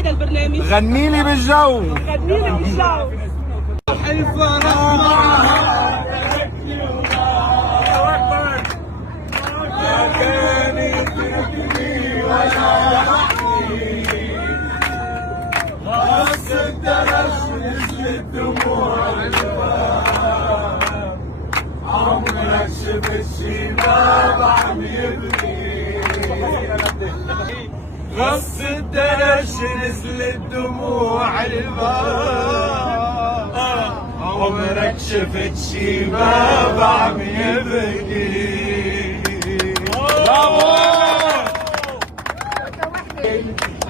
هيدا البرنامج؟ غني لي بالجو. غني لي بالجو. عمرك شفت شباب عم يبكي غص الدرج نزلت دموع الباب عمرك شفت شباب عم يبكي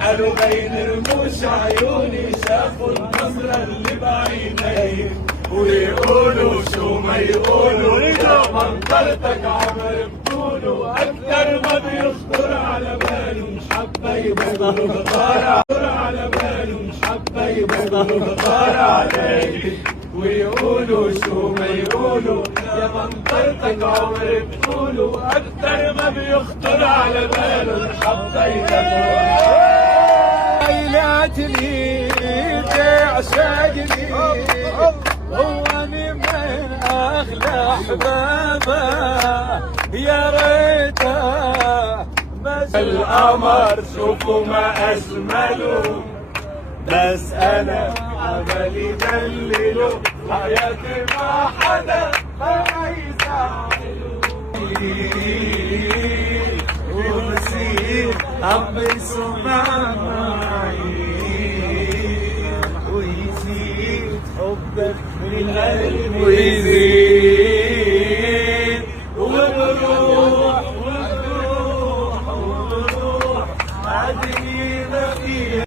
قالوا بين رموش عيوني شافوا النظرة اللي بعيني ويقولوا شو ما يقولوا يا منظرتك عمر بطوله أكتر ما بيخطر على باله مش حابة يبقى غدار على باله مش حابة يبقى غدار علي ويقولوا شو ما يقولوا يا منظرتك عمر بطوله أكتر ما بيخطر على باله مش حابة يبقى ليلاتني تعشقني هو من اغلى احبابه يا ريته بس القمر شوفوا ما اجمله بس انا عملي دلله حياتي ما حدا ما يزعله ونسيت عم يسمع ويزيد حبك من قلبي ويزيد